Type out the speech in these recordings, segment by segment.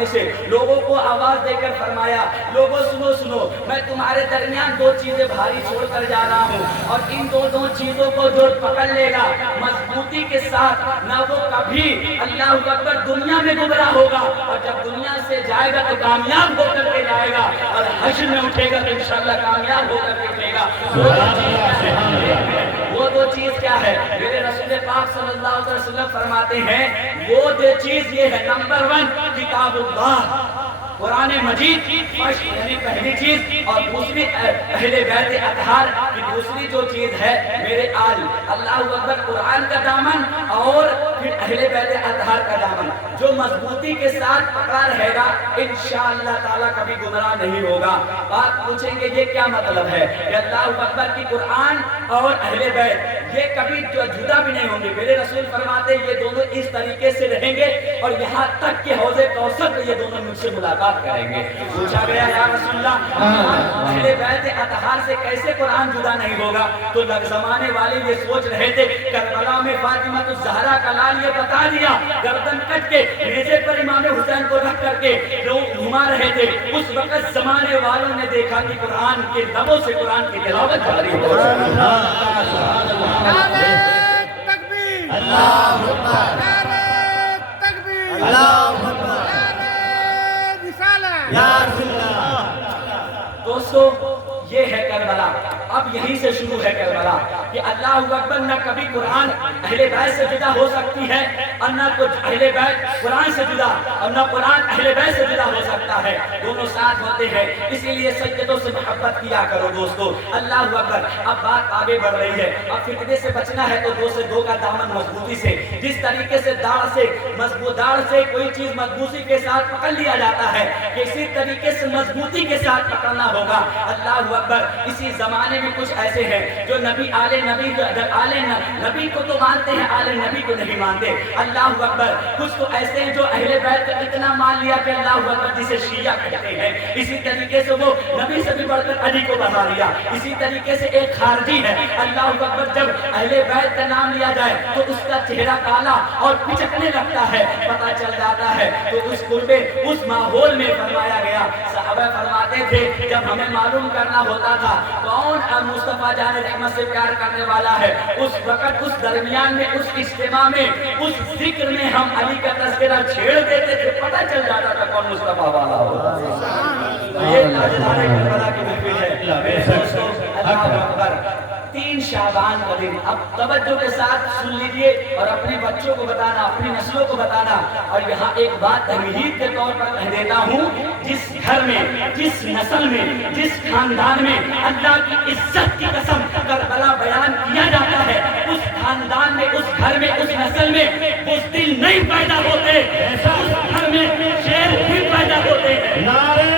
سامنے سے لوگوں کو آواز دے کر فرمایا لوگوں سنو سنو، میں تمہارے درمیان دو چیزیں بھاری چھوڑ کر جا رہا ہوں، اور ان دو چیزوں کو جو پکڑ لے گا مضبوطی کے ساتھ نہ وہ کبھی اللہ اکبر دنیا میں گمراہ ہوگا، اور جب دنیا سے جائے گا تو کامیاب ہو کر کے جائے گا، اور حشر میں اٹھے گا تو انشاءاللہ کامیاب ہو کر کے اٹھے گا۔ وہ دو چیز کیا ہے؟ میرے رسول پاک صلی اللہ علیہ وسلم فرماتے ہیں وہ دو چیز یہ ہے، نمبر 1 کتاب اللہ قرآن مجید یعنی پہلی چیز، اور دوسری اہل بیت اطہار کی دوسری جو چیز ہے میرے آل اللہ اکبر قرآن کا دامن، اور پھر اہل بیت اطہار کا دامن جو مضبوطی کے ساتھ پکڑا رہے گا انشاءاللہ تعالیٰ کبھی گمراہ نہیں ہوگا۔ بات پوچھیں گے یہ کیا مطلب ہے کہ اللہ اکبر کی قرآن اور اہل بیت یہ کبھی جدا بھی نہیں ہوں گے؟ میرے رسول فرماتے یہ دونوں اس طریقے سے رہیں گے اور یہاں تک کہ حوض کوثر میں یہ دونوں مجھ سے ملاقات کریں گے۔ پوچھا گیا یا رسول اللہ اہل بیت اطہار سے کیسے قرآن جدا نہیں ہوگا؟ تو زمانے والے یہ سوچ رہے تھے کربلا میں فاطمہ الزہرا کا لال یہ بتا دیا، گردن کٹ کے نیزے پر امام حسین کو رکھ کر کے لوگ گھما رہے تھے، اس وقت زمانے والوں نے دیکھا کہ قرآن کے لبوں سے قرآن کی تلاوت جاری ہو رہی ہے۔ تکبیر، اللہ اکبر، تکبیر، اللہ اکبر، دوستو یہ ہے کربلا۔ اب یہیں سے شروع ہے کربلا کہ اللہ اکبر نہ کبھی قرآن اہل بیت سے جدا ہو سکتی ہے اور نہ کچھ اہل بیت قرآن سے جدا، اور نہ قرآن اہل بیت سے جدا ہو سکتا ہے، دونوں ساتھ ہوتے ہیں۔ اسی لیے سیدوں سے محبت کیا کرو دوستو۔ اللہ اکبر۔ اب بات آگے بڑھ رہی ہے، اب فتنے سے بچنا ہے تو 2 سے 2 کا دامن مضبوطی سے، جس طریقے سے داڑھ سے کوئی چیز مضبوطی کے ساتھ پکڑ لیا جاتا ہے، اسی طریقے سے مضبوطی کے ساتھ پکڑنا ہوگا۔ اللہ اکبر۔ اسی زمانے میں کچھ ایسے ہیں جو نبی آل نبی کو تو مانتے ہیں، آل نبی کو نہیں مانتے۔ اللہ اکبر۔ کچھ تو ایسے ہیں جو اہل بیت کا اتنا مان لیا کہ اللہ اکبر جسے شیعہ کہتے ہیں، اسی طریقے سے وہ نبی سے بھی بڑھ کر علی کو بڑھا لیا۔ اسی طریقے سے ایک خارجی ہے، اللہ اکبر، جب اہل بیت کا نام لیا جائے تو اس کا چہرہ کالا اور پچکنے لگتا ہے، پتہ چل جاتا ہے۔ تو اس قربے اس ماحول میں فرمایا گیا، صحابہ فرماتے تھے جب ہمیں معلوم کرنا ہوتا تھا کون مصطفیٰ جان رحمت سے پیار کرنے والا ہے، اس وقت اس درمیان میں اس اجتماع میں اس ذکر میں ہم علی کا تذکرہ چھیڑ دیتے تھے، پتہ چل جاتا تھا کون مصطفیٰ والا ہوگا۔ یہ تاجدار کربلا کی محفل ہے میرے دوستو۔ اللہ اکبر۔ 3 شعبان کا دن، اب توجہ کے ساتھ سن لیجئے اور اپنے بچوں کو بتانا، اپنی نسلوں کو بتانا، اور یہاں ایک بات تمہید کے طور پر کہہ دیتا ہوں، جس گھر میں، جس نسل میں، جس خاندان میں اللہ کی عزت کی قسم کربلا بیان کیا جاتا ہے، اس خاندان میں، اس گھر میں، اس نسل میں بزدل نہیں پیدا ہوتے، اس گھر میں شیر بھی پیدا ہوتے ہیں۔ نعرہ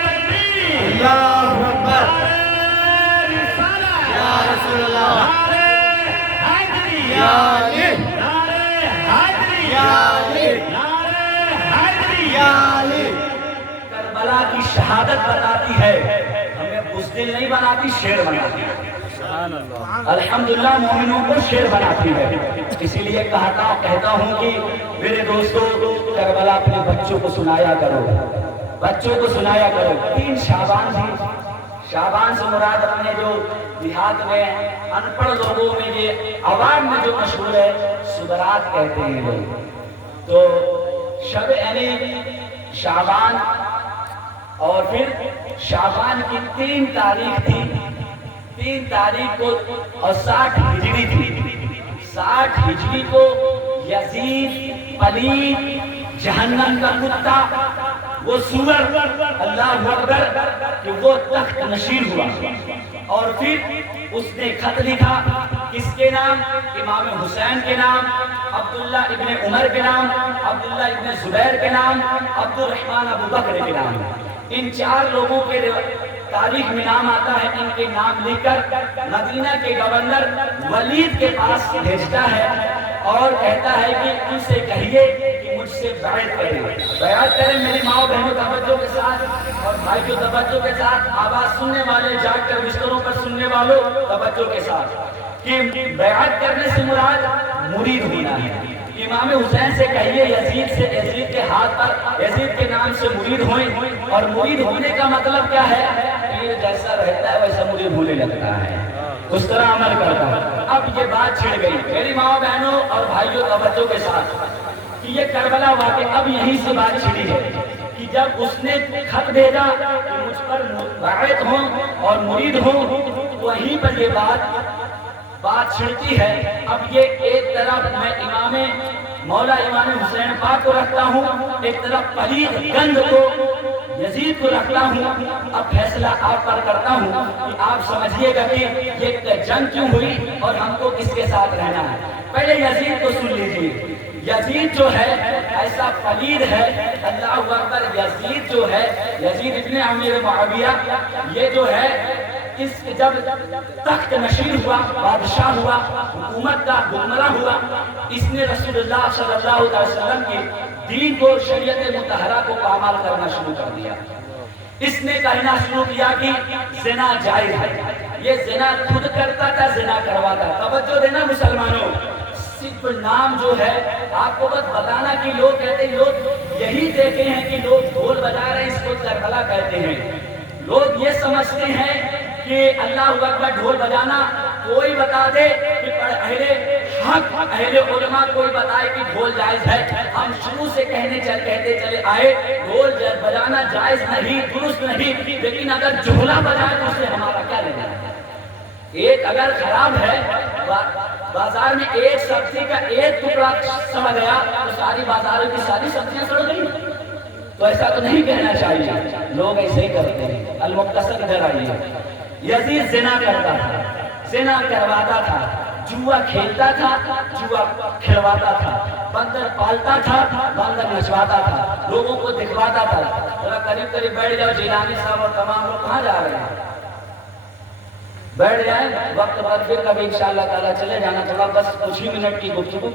تکبیر، اللہ اکبر، یا رسول اللہ، نعرہ حیدری، یا علی، نعرہ حیدری، یا علی، نعرہ حیدری، یا علی۔ کربلا کی شہادت بتاتی ہے، ہمیں بزدل نہیں بناتی، شیر بناتی ہے۔ الحمدللہ مومنوں کو شیر بناتی ہے۔ اسی لیے کہتا ہوں کہ میرے دوستو کربلا اپنے بچوں کو سنایا کرو، بچوں کو سنایا کرو۔ 3 شعبان بھی، شعبان سے مراد اپنے جو دیہات میں ان پڑھ لوگوں میں یہ عوام میں جو مشہور ہے سبرات کہتے ہیں لوگ۔ تو شب یعنی شعبان، اور پھر شعبان کی 3 تاریخ تھی، 3 تاریخ کو، اور 60 ہجری تھی۔ 60 ہجری کو یزید پلید جہنم کا کتا وہ سور اللہ اکبر کہ وہ تخت نشین ہوا، اور پھر اس نے خط لکھا کس کے نام؟ امام حسین کے نام، عبداللہ ابن عمر کے نام، عبداللہ ابن زبیر کے نام، عبد الرحمن ابو بکر کے نام۔ ان 4 لوگوں کے تاریخ میں نام آتا ہے، ان کے نام لکھ کر مدینہ کے گورنر ولید کے پاس بھیجتا ہے اور کہتا ہے کہ ان سے کہیے کہ مجھ سے بیعت کریں، بیعت کریں۔ میری ماں بہنوں توجہ کے ساتھ اور بھائیوں توجہ کے ساتھ، آواز سننے والے جاگ کر بستروں پر سننے والوں توجہ کے ساتھ، کہ بیعت کرنے سے مراد مرید ہونا ہے۔ امام حسین سے کہیے یزید کے ہاتھ پر یزید کے نام سے مرید ہوئیں، اور مرید ہونے کا مطلب کیا ہے؟ پیر جیسا رہتا ہے ویسا مرید ہونے لگتا ہے، اس طرح عمل کرتا ہے۔ اب یہ بات چھڑ گئی میری ماں بہنوں اور بھائیوں توجہ کے ساتھ کہ یہ کربلا واقعہ اب یہیں سے بات چھڑی ہے کہ جب اس نے خط بھیجا کہ مجھ پر باعث ہوں اور مرید ہوں، وہیں پر یہ بات چھڑتی ہے۔ اب یہ ایک طرف میں مولا امام حسین پاک کو رکھتا ہوں، ایک طرف پلید گند کو یزید کو رکھتا ہوں۔ اب فیصلہ آپ پر کرتا ہوں کہ آپ سمجھیے گا کہ یہ جنگ کیوں ہوئی اور ہم کو کس کے ساتھ رہنا ہے۔ پہلے یزید کو سن لیجیے۔ یزید جو ہے ایسا پلید ہے، اللہ اکبر، یزید جو ہے، یزید ابن امیر معاویہ، یہ جو ہے جب تخت نشین ہوا، بادشاہ ہوا، حکومت کا حکمراں ہوا، اس نے رسول اللہ صلی اللہ علیہ وسلم کے دین کو، شریعت مطہرہ کو پامال کرنا شروع کر دیا۔ اس نے کہنا شروع کیا کہ زنا جائز ہے۔ یہ زنا خود کرتا تھا، زنا کرواتا۔ توجہ دینا مسلمانوں، صرف نام جو ہے آپ کو بس بتانا کہ لوگ کہتے ہیں، لوگ یہی دیکھے ہیں کہ لوگ ڈھول بجا رہے ہیں، اس کو کربلا کہتے ہیں۔ لوگ یہ سمجھتے ہیں کہ اللہ اکبر ڈھول بجانا، کوئی بتا دے کہ اہل حق، اہل علماء کوئی بتائے کہ ڈھول جائز ہے، ہم شروع سے کہتے چلے آئے ڈھول بجانا جائز نہیں، درست نہیں، لیکن اگر جھولا بجائے تو اسے ہمارا کیا لینا ہے؟ ایک اگر خراب ہے، بازار میں ایک سبزی کا ایک ٹکڑا سڑ گیا تو ساری بازاروں کی ساری سبزیاں سڑ گئی، تو ایسا تو نہیں کہنا چاہیے۔ لوگ ایسے ہی کرتے ہیں۔ المختصر ادھر آئیے۔ یزید زنا کرتا تھا، زنا کرواتا تھا، جوا کھیلتا تھا، جوا کھلواتا تھا، بندر پالتا تھا، بندر نچواتا تھا، لوگوں کو دکھواتا تھا۔ ذرا قریب بیٹھ جاؤ، جیلانی صاحب اور تمام لوگ کہاں جا رہے ہیں؟ بیٹھ جائیں، وقت بعد پھر کبھی انشاءاللہ تعالیٰ چلے جانا، تھوڑا بس کچھ ہی منٹ کی گفتگو